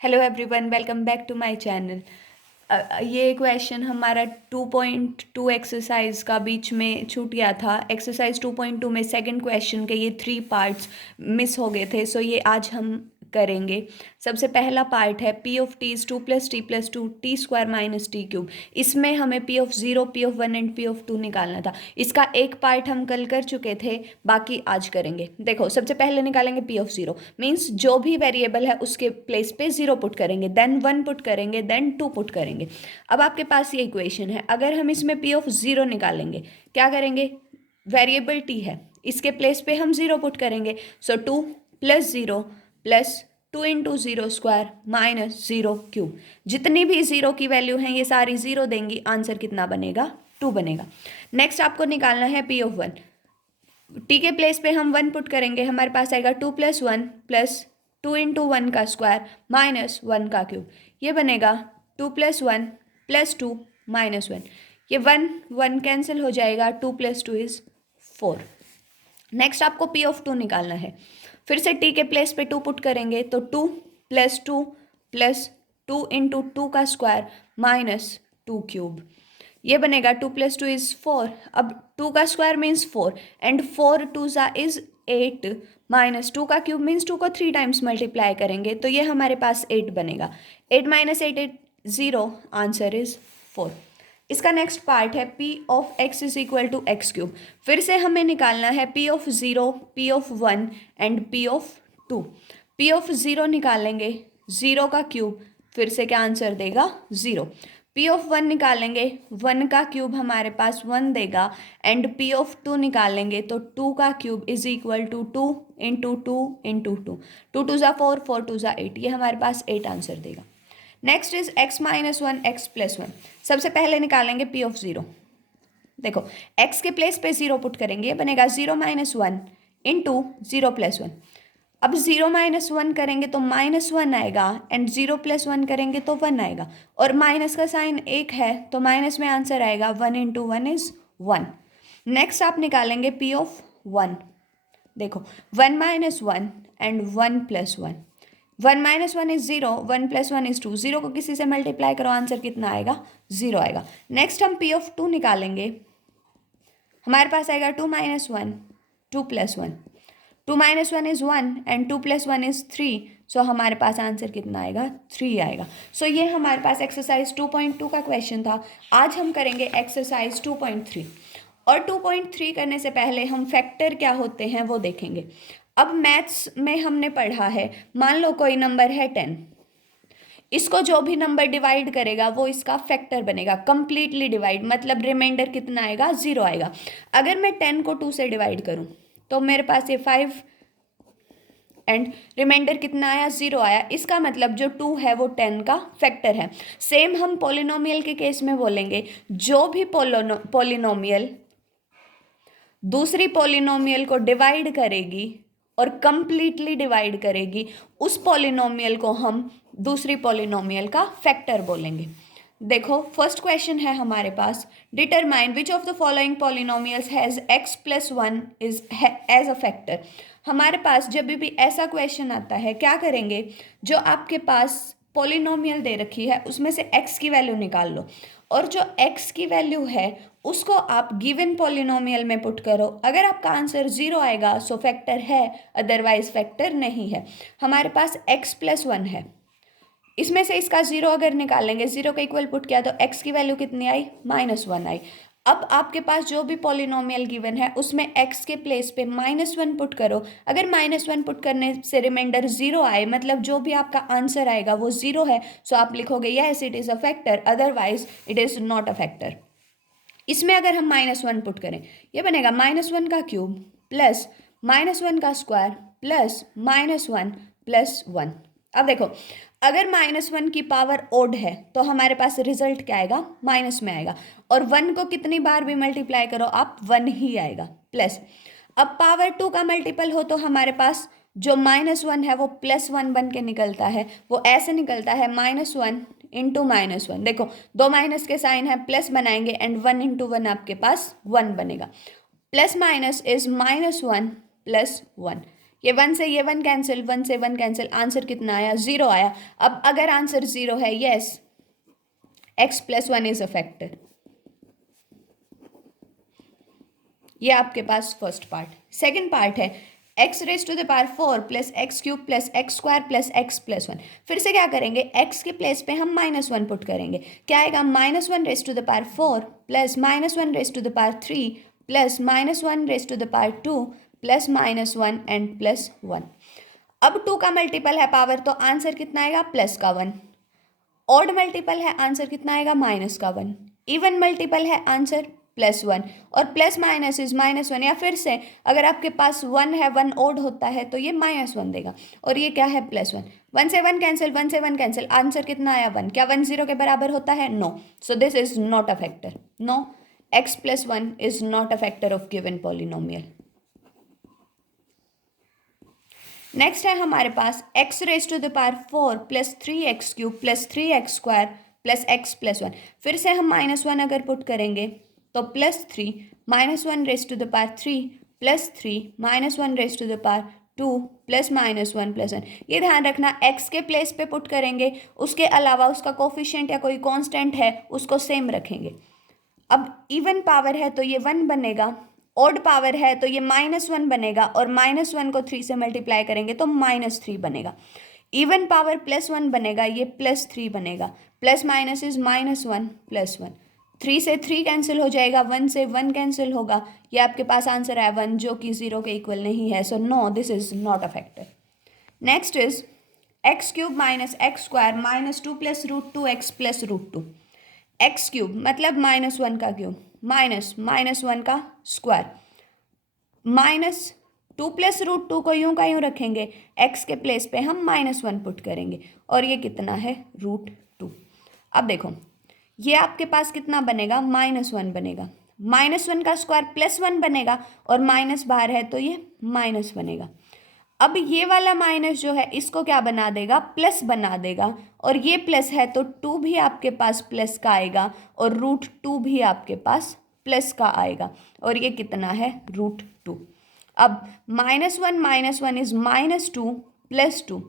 Hello everyone, welcome back to my channel. ये question हमारा 2.2 exercise का बीच में छूट गया था। एक्सरसाइज 2.2 में सेकंड क्वेश्चन के ये 3 पार्ट्स मिस हो गए थे, सो ये आज हम करेंगे। सबसे पहला पार्ट है P of T is 2 + t + 2 T square minus T cube. इसमें हमें P of 0, P of 1 and P of 2 निकालना था। इसका एक पार्ट हम कल कर चुके थे, बाकी आज करेंगे। देखो, सबसे पहले निकालेंगे पी ऑफ 0, मीन्स जो भी वेरिएबल है उसके प्लेस पे 0 पुट करेंगे, देन 1 पुट करेंगे, देन 2 पुट करेंगे। अब आपके पास ये इक्वेशन है। अगर हम इसमें पी ऑफ 0 निकालेंगे, क्या करेंगे? वेरिएबल टी है, इसके प्लेस पे हम 0 पुट करेंगे। सो 2 + 0 + 2 × 0 स्क्वायर माइनस 0 क्यूब। जितनी भी 0 की वैल्यू हैं ये सारी 0 देंगी। आंसर कितना बनेगा? 2 बनेगा। नेक्स्ट आपको निकालना है पी ऑफ 1। टी के प्लेस पे हम 1 पुट करेंगे, हमारे पास आएगा 2 + 1 + 2 × 1 का स्क्वायर माइनस 1 का क्यूब। ये बनेगा 2 + 1 + 2 - 1। ये 1 1 कैंसिल हो जाएगा। 2 + 2 इज 4। नेक्स्ट आपको पी ऑफ 2 निकालना है। फिर से टी के प्लेस पे 2 पुट करेंगे, तो 2 + 2 + 2 × 2 का स्क्वायर माइनस 2 क्यूब। ये बनेगा 2 + 2 इज 4। अब 2 का square means 4 and 4 2 is 8 minus 2 का क्यूब मीन्स 2 को 3 टाइम्स मल्टीप्लाई करेंगे, तो ये हमारे पास 8 बनेगा। 8 - 8 इज 0। Answer is 4। इसका नेक्स्ट पार्ट है P of x is equal to x cube. फिर से हमें निकालना है P of 0, P of 1 and P of 2। P of 0 निकालेंगे, 0 का क्यूब, फिर से क्या आंसर देगा? 0। पी ऑफ 1 निकालेंगे, 1 का क्यूब हमारे पास 1 देगा एंड पी ऑफ 2 निकालेंगे तो 2 का क्यूब इज इक्वल टू 2 × 2 × 2। 2 2 ज़ा 4, 4 2 ज़ा 8। ये हमारे पास 8 आंसर देगा। Next is x - 1 x + 1। सबसे पहले निकालेंगे पी ऑफ 0। देखो, x के प्लेस पे 0 पुट करेंगे, बनेगा 0 - 1 × 0 + 1। अब 0 - 1 करेंगे तो -1 आएगा एंड 0 + 1 करेंगे तो 1 आएगा, और माइनस का साइन एक है तो माइनस में आंसर आएगा 1 × 1 इज 1। नेक्स्ट आप निकालेंगे पी ऑफ 1। देखो, 1 - 1 एंड 1 + 1। 1 - 1 is 0, 1 + 1 is 2। 0 को किसी से मल्टीप्लाई करो, आंसर कितना आएगा? 0 आएगा। नेक्स्ट हम पी ऑफ 2 निकालेंगे, हमारे पास आएगा 2 - 1 2 + 1। 2 - 1 इज 1 एंड 2 + 1 इज 3। सो हमारे पास आंसर कितना आएगा? 3 आएगा। सो ये हमारे पास एक्सरसाइज 2.2 का क्वेश्चन था। आज हम करेंगे एक्सरसाइज 2.3। और 2.3 करने से पहले हम फैक्टर क्या होते हैं वो देखेंगे। अब मैथ्स में हमने पढ़ा है, मान लो कोई नंबर है 10, इसको जो भी नंबर डिवाइड करेगा वो इसका फैक्टर बनेगा। कंप्लीटली डिवाइड मतलब रिमाइंडर कितना आएगा? 0 आएगा। अगर मैं 10 को 2 से डिवाइड करूं तो मेरे पास ये 5 एंड रिमाइंडर कितना आया? 0 आया। इसका मतलब जो 2 है वो 10 का फैक्टर है। सेम हम पॉलिनोमियल के केस में बोलेंगे, जो भी पॉलिनोमियल दूसरी पॉलिनोमियल को डिवाइड करेगी और कंप्लीटली डिवाइड करेगी, उस पॉलिनोमियल को हम दूसरी पॉलिनोमियल का फैक्टर बोलेंगे। देखो, फर्स्ट क्वेश्चन है हमारे पास, determine which of the following polynomials has x + 1 is as a factor. हमारे पास जब भी ऐसा क्वेश्चन आता है, क्या करेंगे? जो आपके पास पॉलिनोमियल दे रखी है उसमें से x की वैल्यू निकाल लो, और जो x की वैल्यू है उसको आप गिवन पॉलिनोमियल में पुट करो। अगर आपका आंसर 0 आएगा सो फैक्टर है, अदरवाइज फैक्टर नहीं है। हमारे पास x + 1 है, इसमें से इसका 0 अगर निकालेंगे, 0 का इक्वल पुट किया तो x की वैल्यू कितनी आई? -1 आई। अब आपके पास जो भी पॉलिनोमियल गिवन है उसमें x के प्लेस पे -1 पुट करो। अगर -1 पुट करने से रिमाइंडर 0 आए, मतलब जो भी आपका आंसर आएगा वो 0 है, सो आप लिखोगे yes it is a factor, otherwise it is not a factor. इसमें अगर हम -1 पुट करें, ये बनेगा -1 का क्यूब प्लस -1 का स्क्वायर प्लस -1 + 1। अब देखो, अगर -1 की पावर ओड है तो हमारे पास रिजल्ट क्या आएगा? माइनस में आएगा, और 1 को कितनी बार भी मल्टीप्लाई करो आप 1 ही आएगा। प्लस, अब पावर 2 का मल्टीपल हो तो हमारे पास जो -1 है वो +1 बन के निकलता है। वो ऐसे निकलता है -1 × -1। देखो, दो माइनस के साइन है, प्लस बनाएंगे एंड 1 × 1 आपके पास 1 बनेगा। Plus minus is -1 + 1। ये 1 से ये 1 कैंसिल, 1 से 1 कैंसिल, आंसर कितना आया? 0 आया। अब अगर आंसर 0 है, yes x + 1 is a factor. ये आपके पास फर्स्ट पार्ट। सेकंड पार्ट है x⁴ plus x³ plus x² plus x + 1। फिर से क्या करेंगे, x के प्लेस पे हम -1 पुट करेंगे। क्या आएगा? -1⁴ plus -1�3 plus -1�2 plus -1 and plus 1। अब 2 का मल्टीपल है पावर, तो आंसर कितना आएगा? प्लस का 1। ऑड मल्टीपल है, आंसर कितना आएगा? माइनस का 1। इवन मल्टीपल है, आंसर +1। और प्लस माइनस इज -1, या फिर से अगर आपके पास 1 है, 1 ऑड होता है तो ये -1 देगा। और ये क्या है? +1। 1 से 1 कैंसिल, 1 से 1 कैंसिल, आंसर कितना आया? 1। क्या 1 0 के बराबर होता है? No. So this is not a factor. No, x + 1 is not a factor of given polynomial. Next है हमारे पास x⁴ plus 3x³ plus 3x² plus x + 1। फिर से हम -1 अगर पुट करेंगे तो +3 -1⁵ प्लस 3 -1⁵2 प्लस -1 प्लस 1। ये ध्यान रखना, x के प्लेस पे पुट करेंगे, उसके अलावा उसका कोफिशिएंट या कोई कांस्टेंट है उसको सेम रखेंगे। अब इवन पावर है तो ये 1 बनेगा, ऑड पावर है तो ये -1 बनेगा, और -1 को 3 से मल्टीप्लाई करेंगे तो -3 बनेगा। इवन पावर +1 बनेगा, ये +3 बनेगा। Plus minus is -1 plus 1। 3 से 3 कैंसिल हो जाएगा, 1 से 1 कैंसिल होगा। ये आपके पास आंसर है 1, जो कि 0 के इक्वल नहीं है। So no, this is not a factor. Next is x³ - x² -2 plus √2x plus √2। x³ मतलब -1 का क्यूब माइनस -1 का स्क्वायर, -2 प्लस √2 को यूं का यूं रखेंगे, x के प्लेस पे हम -1 पुट करेंगे, और ये कितना है? √2। अब देखो, ये आपके पास कितना बनेगा? -1 बनेगा। -1 का स्क्वायर +1 बनेगा, और माइनस बाहर है तो ये माइनस बनेगा। अब ये वाला माइनस जो है इसको क्या बना देगा? प्लस बना देगा, और ये प्लस है तो 2 भी आपके पास प्लस का आएगा, और √2 भी आपके पास प्लस का आएगा, और ये कितना है? √2। अब -1 -1 इज -2 प्लस 2।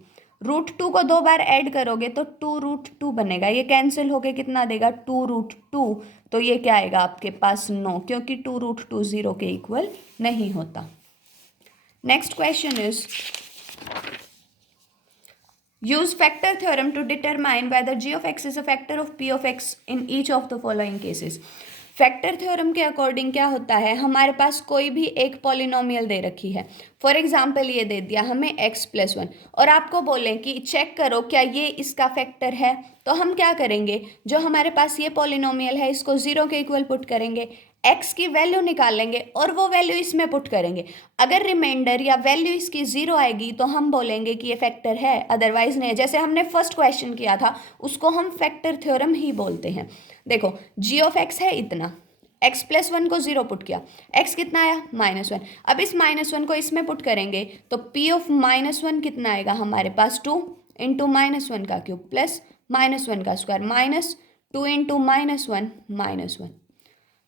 √2 को 2 बार ऐड करोगे तो 2√2 बनेगा। ये कैंसिल होके कितना देगा? 2√2। तो ये क्या आएगा आपके पास? 9, क्योंकि 2√2 0 के इक्वल नहीं होता। Next question is, use factor theorem to determine whether g of x is a factor of p of x in each of the following cases। Factor theorem के अकॉर्डिंग क्या होता है, हमारे पास कोई भी एक पॉलिनोमियल दे रखी है। फॉर एग्जाम्पल ये दे दिया हमें x + 1, और आपको बोलें कि चेक करो क्या ये इसका फैक्टर है, तो हम क्या करेंगे? जो हमारे पास ये पॉलिनोमियल है इसको 0 के इक्वल पुट करेंगे, x की वैल्यू निकालेंगे और वो वैल्यू इसमें पुट करेंगे। अगर रिमाइंडर या वैल्यू इसकी 0 आएगी तो हम बोलेंगे कि ये फैक्टर है, अदरवाइज नहीं। जैसे हमने फर्स्ट क्वेश्चन किया था उसको हम फैक्टर थ्योरम ही बोलते हैं। देखो, g ऑफ x है इतना, x + 1 को 0 पुट किया, x कितना आया? -1। अब इस -1 को इसमें पुट करेंगे तो p ऑफ -1 कितना आएगा हमारे पास? 2 × -1 का क्यूब प्लस -1 का स्क्वायर, -2 × -1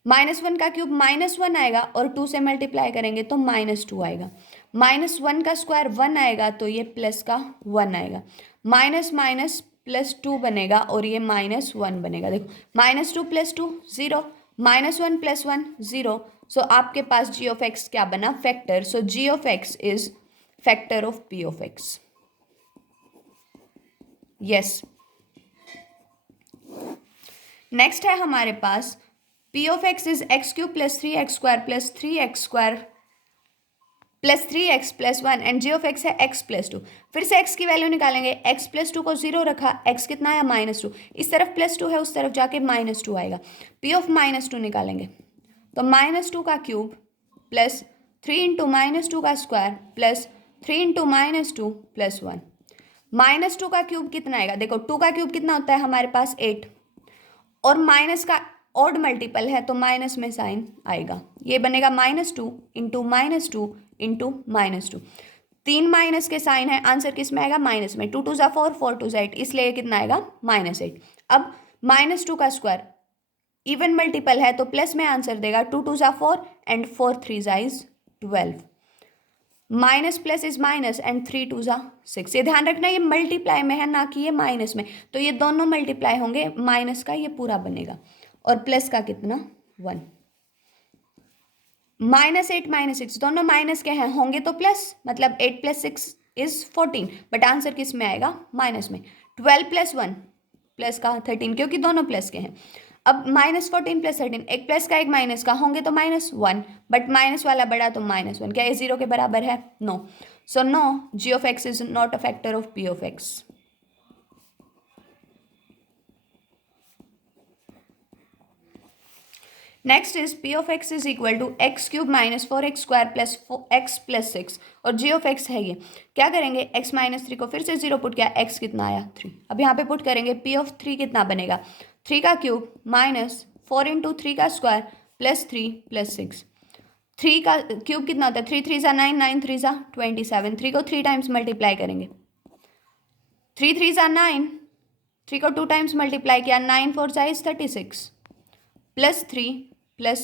-1 का क्यूब -1 आएगा, और 2 से मल्टीप्लाई करेंगे तो -2 आएगा। -1 का स्क्वायर 1 आएगा, तो ये प्लस का 1 आएगा। माइनस माइनस +2 बनेगा, और ये -1 बनेगा। देखो, -2 + 2 0, -1 + 1 0। सो आपके पास g ऑफ x क्या बना? Factor. So g of x is factor of p of x। Yes. Next है हमारे पास p of x is x³ plus 3x² plus 3x² plus 3x plus 1, and g of x है x + 2। फिर से x की value निकालेंगे, x + 2 को 0 रखा, x कितना आया? -2। इस तरफ +2 है, उस तरफ जाके -2 आएगा। p ऑफ -2 निकालेंगे तो -2 का क्यूब प्लस 3 × -2 का स्क्वायर प्लस 3 × -2 प्लस 1। -2 का क्यूब कितना आएगा? देखो, 2 का क्यूब कितना होता है हमारे पास? 8, और माइनस का ऑड मल्टीपल है तो माइनस में साइन आएगा। ये बनेगा -2 × -2 × -2। 3 माइनस के साइन है, आंसर किस में आएगा? माइनस में। 2 × 2 = 4, 4 × 2 = 8, इसलिए कितना आएगा? -8। अब -2 का स्क्वायर इवन मल्टीपल है तो प्लस में आंसर देगा। 2 × 2 = 4 and 4 × 3 = 12। Minus plus is minus and 3 2 ज़ा 6। ये ध्यान रखना ये मल्टीप्लाई में है ना कि ये माइनस में, तो ये दोनों मल्टीप्लाई होंगे, माइनस का ये पूरा बनेगा और प्लस का कितना 1। -8 -6 दोनों माइनस के हैं, होंगे तो प्लस, मतलब 8 + 6 इज 14, बट आंसर किस में आएगा माइनस में। 12 + 1 प्लस का 13, क्योंकि दोनों प्लस के हैं। अब -14 + 13, एक प्लस का एक माइनस का, होंगे तो -1, बट माइनस वाला बड़ा तो -1, क्या ये 0 के बराबर है? No. So no, g of x is not a factor of p of x। Next is p of x is equal to x³ - 4x² plus x + 6 और g of x है ये। क्या करेंगे, x - 3 को फिर से 0 पुट किया, x कितना आया 3। अब यहाँ पे पुट करेंगे p of 3 कितना बनेगा, 3 का क्यूब माइनस 4 × 3 का स्क्वायर प्लस 3 + 6। 3 का क्यूब कितना होता है, 3 3 = 9, 9 3 = 27। 3 को 3 टाइम्स मल्टीप्लाई करेंगे, 3 3 = 9, 3 को 2 टाइम्स मल्टीप्लाई किया, 9 4 = 36 प्लस 3 प्लस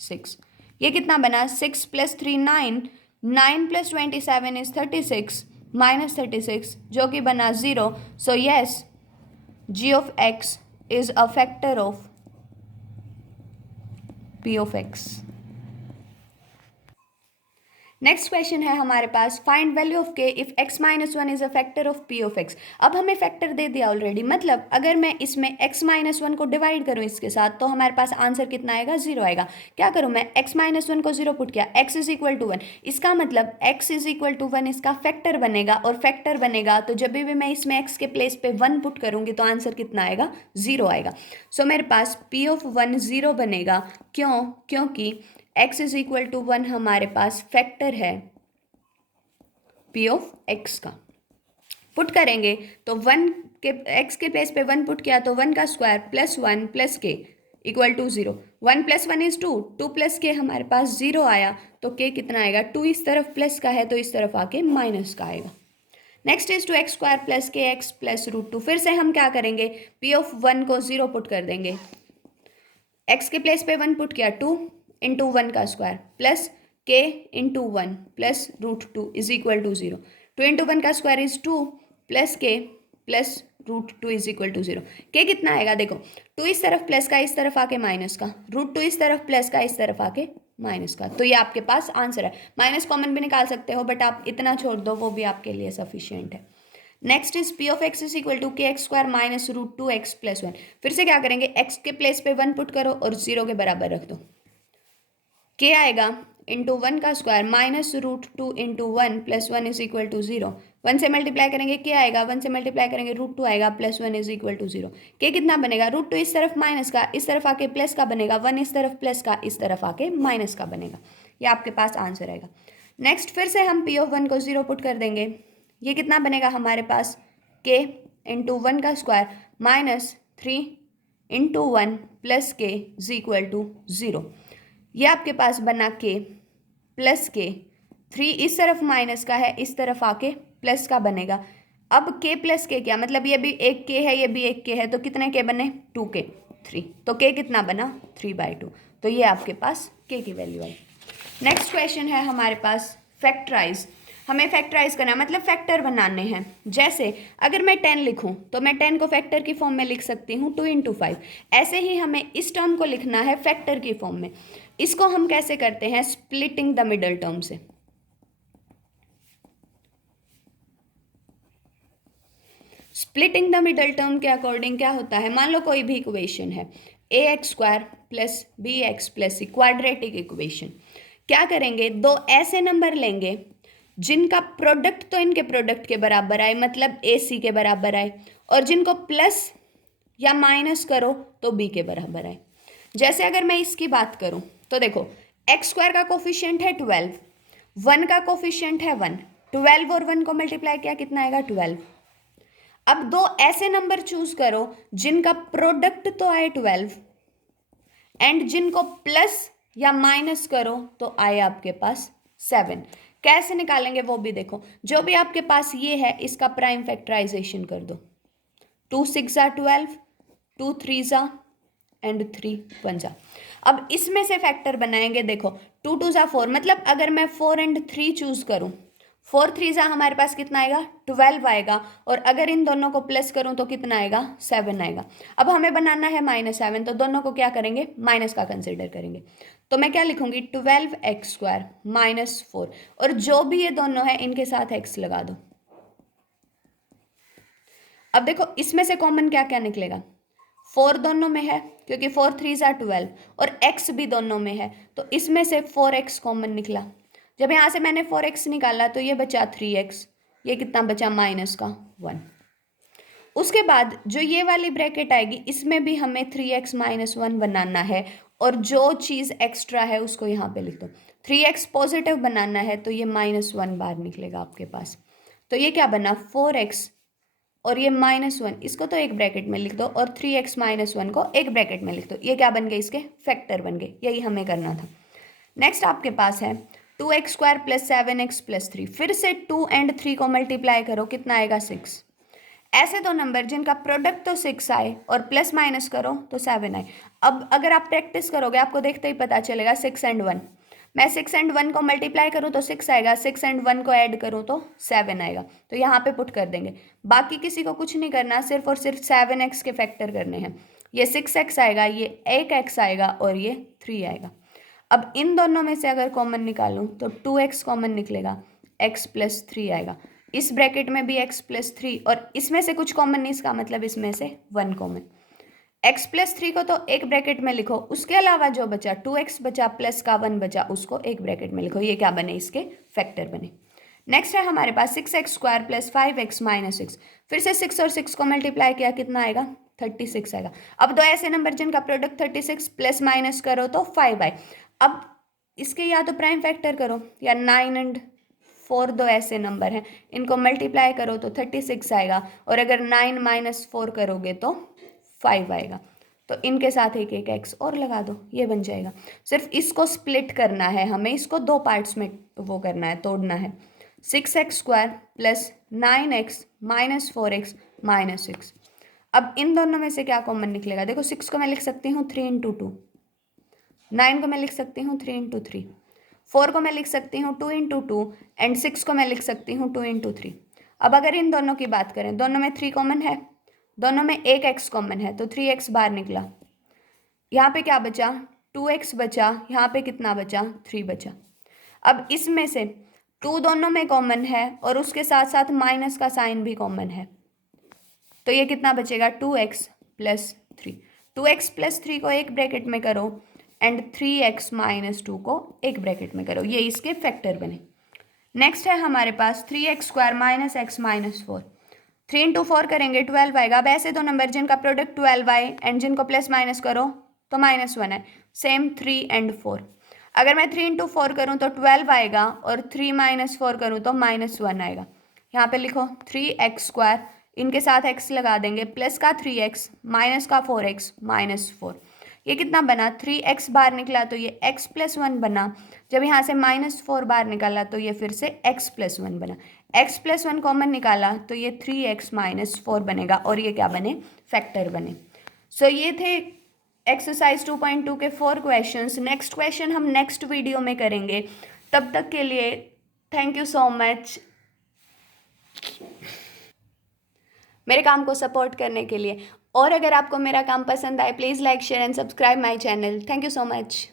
6। ये कितना बना, 6 + 3 9, 9 + 27 इज 36 माइनस 36 जो कि बना 0। So yes, g of x is a factor of p of x। Next question है हमारे पास, find value of k if x - 1 is a factor of p of x। अब हमें फैक्टर दे दिया ऑलरेडी, मतलब अगर मैं इसमें x - 1 को डिवाइड करूं इसके साथ, तो हमारे पास आंसर कितना आएगा, 0 आएगा। क्या करूं मैं, x - 1 को 0 पुट किया, x इज इक्वल टू 1, इसका मतलब x इज इक्वल टू 1 इसका फैक्टर बनेगा, और फैक्टर बनेगा तो जब भी मैं इसमें x के प्लेस पे 1 पुट करूंगी तो आंसर कितना आएगा, 0 आएगा। सो मेरे पास p of 1 0 बनेगा। क्यों, क्योंकि x इज इक्वल टू 1 हमारे पास फैक्टर है p of x का। पुट करेंगे तो 1 के x के प्लेस पे 1 पुट किया तो 1 का square plus 1 plus k equal to 0। 1 + 1 is 2, 2 + k हमारे पास 0 आया, तो k कितना आएगा, 2 इस तरफ प्लस का है तो इस तरफ आके माइनस का आएगा। Next is 2x² + kx + √2। फिर से हम क्या करेंगे, p of 1 को 0 पुट कर देंगे, x के प्लेस पे 1 पुट किया, 2 × 1 का square plus k × 1 plus √2 is equal to 0। 2 × 1 का square is 2 plus k plus √2 is equal to 0। k कितना आएगा, देखो 2 इस तरफ प्लस का इस तरफ आके माइनस का, √2 इस तरफ प्लस का इस तरफ आके माइनस का, तो ये आपके पास आंसर है। माइनस कॉमन भी निकाल सकते हो, बट आप इतना छोड़ दो वो भी आपके लिए सफिशियंट है। Next is p of x is equal to kx² - √2x + 1। फिर से क्या करेंगे, x के प्लेस पे 1 पुट करो और 0 के बराबर रख दो, k आएगा इंटू 1 का square minus √2 × 1 + 1 is equal to 0। 1 से मल्टीप्लाई करेंगे k आएगा, 1 से मल्टीप्लाई करेंगे √2 आएगा, plus 1 is equal to 0। k कितना बनेगा, √2 इस तरफ माइनस का इस तरफ आके प्लस का बनेगा, 1 इस तरफ प्लस का इस तरफ आके माइनस का बनेगा। ये आपके पास आंसर आएगा। नेक्स्ट फिर से हम p of 1 को 0 पुट कर देंगे, ये कितना बनेगा हमारे पास, k इंटू 1 का square minus 3 × 1 + k is equal to 0। ये आपके पास बना k प्लस k, 3 इस तरफ माइनस का है इस तरफ आके प्लस का बनेगा। अब k प्लस k क्या, मतलब ये भी एक k है ये भी एक k है, तो कितने k बने, 2k, 3, तो k कितना बना 3/2। तो ये आपके पास k की वैल्यू आई। नेक्स्ट क्वेश्चन है हमारे पास, फैक्टराइज। हमें फैक्टराइज करना मतलब फैक्टर बनाने हैं। जैसे अगर मैं 10 लिखूं तो मैं 10 को फैक्टर की फॉर्म में लिख सकती हूँ 2 × 5। ऐसे ही हमें इस टर्म को लिखना है फैक्टर की फॉर्म में। इसको हम कैसे करते हैं, स्प्लिटिंग द मिडल टर्म से। स्प्लिटिंग द मिडल टर्म के अकॉर्डिंग क्या होता है, मान लो कोई भी इक्वेशन है ax² + bx + क्वाड्रेटिक इक्वेशन। क्या करेंगे, दो ऐसे नंबर लेंगे जिनका प्रोडक्ट तो इनके प्रोडक्ट के बराबर आए, मतलब AC के बराबर आए, और जिनको प्लस या माइनस करो तो B के बराबर आए। जैसे अगर मैं इसकी बात करूं तो देखो, x² का कोफिशिएंट है 12, 1 का कोफिशिएंट है 1, 12 और 1 को मल्टीप्लाई किया कितना आएगा 12। अब दो ऐसे नंबर चूज करो जिनका प्रोडक्ट तो आए 12 एंड जिनको प्लस या माइनस करो तो आए आपके पास 7। कैसे निकालेंगे वो भी देखो, जो भी आपके पास ये है इसका प्राइम फैक्टराइजेशन कर दो। 2 6 = 12, 2 3 एंड 3 1 जा। अब इसमें से फैक्टर बनाएंगे, देखो 2 2 ज़ा 4, मतलब अगर मैं 4 एंड 3 चूज करूँ, 4 3 ज़ा हमारे पास कितना आएगा 12 आएगा, और अगर इन दोनों को प्लस करूँ तो कितना आएगा 7 आएगा। अब हमें बनाना है -7, तो दोनों को क्या करेंगे माइनस का कंसिडर करेंगे। तो मैं क्या लिखूंगी 12x² -4, और जो भी ये दोनों है इनके साथ x लगा दो। अब देखो इसमें से कॉमन क्या क्या निकलेगा, 4 दोनों में है क्योंकि 4 3 ज़ा 12, और x भी दोनों में है, तो इसमें से 4x कॉमन निकला। जब यहाँ से मैंने 4x निकाला तो ये बचा 3x, ये कितना बचा -1। उसके बाद जो ये वाली ब्रैकेट आएगी इसमें भी हमें 3x -1 बनाना है, और जो चीज़ एक्स्ट्रा है उसको यहाँ पे लिख दो। 3x पॉजिटिव बनाना है तो ये -1 बार निकलेगा आपके पास। तो ये क्या बना 4x और ये -1, इसको तो एक ब्रैकेट में लिख दो, और 3x -1 को एक ब्रैकेट में लिख दो। ये क्या बन गए इसके फैक्टर बन गए, यही हमें करना था। नेक्स्ट आपके पास है 2x² + 7x + 3, फिर से 2 एंड 3 को मल्टीप्लाई करो, कितना आएगा 6। ऐसे दो नंबर जिनका प्रोडक्ट तो 6 आए और प्लस माइनस करो तो 7 आए। अब अगर आप प्रैक्टिस करोगे आपको देखते ही पता चलेगा 6 एंड 1, मैं 6 एंड 1 को मल्टीप्लाई करूँ तो 6 आएगा, 6 एंड 1 को ऐड करूँ तो 7 आएगा। तो यहाँ पे पुट कर देंगे, बाकी किसी को कुछ नहीं करना, सिर्फ और सिर्फ 7x के फैक्टर करने हैं। ये 6x आएगा, ये 1x आएगा और ये 3 आएगा। अब इन दोनों में से अगर कॉमन निकालूं तो 2x कॉमन निकलेगा, x + 3 आएगा। इस ब्रैकेट में भी x + 3, और इसमें से कुछ कॉमन नहीं, इसका मतलब इसमें से 1 कॉमन। x + 3 को तो एक ब्रैकेट में लिखो, उसके अलावा जो बचा 2x बचा प्लस का 1 बचा उसको एक ब्रैकेट में लिखो। ये क्या बने इसके फैक्टर बने। नेक्स्ट है हमारे पास 6x² + 5x - 6, फिर से 6 और 6 को मल्टीप्लाई किया, कितना आएगा 36 आएगा। अब दो ऐसे नंबर जिनका प्रोडक्ट 36 प्लस माइनस करो तो 5 आए। अब इसके या तो प्राइम फैक्टर करो या 9 एंड 4 दो ऐसे नंबर हैं, इनको मल्टीप्लाई करो तो 36 आएगा, और अगर 9 - 4 करोगे तो 5 आएगा। तो इनके साथ एक एक एक्स और लगा दो, ये बन जाएगा। सिर्फ इसको स्प्लिट करना है हमें, इसको दो पार्ट्स में वो करना है, तोड़ना है। 6x² + 9x - 4x - 6। अब इन दोनों में से क्या कॉमन निकलेगा, देखो 6 को मैं लिख सकती हूँ 3 × 2, 9 को मैं लिख सकती हूँ 3 × 3, 4 को मैं लिख सकती हूँ 2 × 2, एंड 6 को मैं लिख सकती हूँ 2 × 3। अब अगर इन दोनों की बात करें, दोनों में 3 कॉमन है, दोनों में एक x कॉमन है, तो 3x बाहर निकला। यहाँ पे क्या बचा 2x बचा, यहाँ पे कितना बचा 3 बचा। अब इसमें से 2 दोनों में कॉमन है और उसके साथ साथ माइनस का साइन भी कॉमन है, तो ये कितना बचेगा 2x + 3। 2x + 3 को एक ब्रैकेट में करो एंड 3x - 2 को एक ब्रैकेट में करो, ये इसके फैक्टर बने। नेक्स्ट है हमारे पास 3x² - x - 4, 3 × 4 करेंगे 12 आएगा। अब ऐसे दो नंबर जिनका प्रोडक्ट 12 आए एंड जिनको प्लस माइनस करो तो -1 है, सेम 3 एंड 4। अगर मैं 3 × 4 करूँ तो 12 आएगा, और 3 - 4 करूँ तो -1 आएगा। यहाँ पे लिखो 3x², इनके साथ x लगा देंगे, प्लस का 3x माइनस का 4x -4। ये कितना बना 3x बाहर निकला तो ये x + 1 बना। जब यहाँ से -4 बाहर निकाला तो ये फिर से x + 1 बना। x + 1 कॉमन निकाला तो ये 3x - 4 बनेगा, और ये क्या बने फैक्टर बने। सो ये थे एक्सरसाइज 2.2 के 4 क्वेश्चंस। नेक्स्ट क्वेश्चन हम नेक्स्ट वीडियो में करेंगे। तब तक के लिए थैंक यू सो मच मेरे काम को सपोर्ट करने के लिए। और अगर आपको मेरा काम पसंद आए please like share and subscribe my channel. Thank you so much.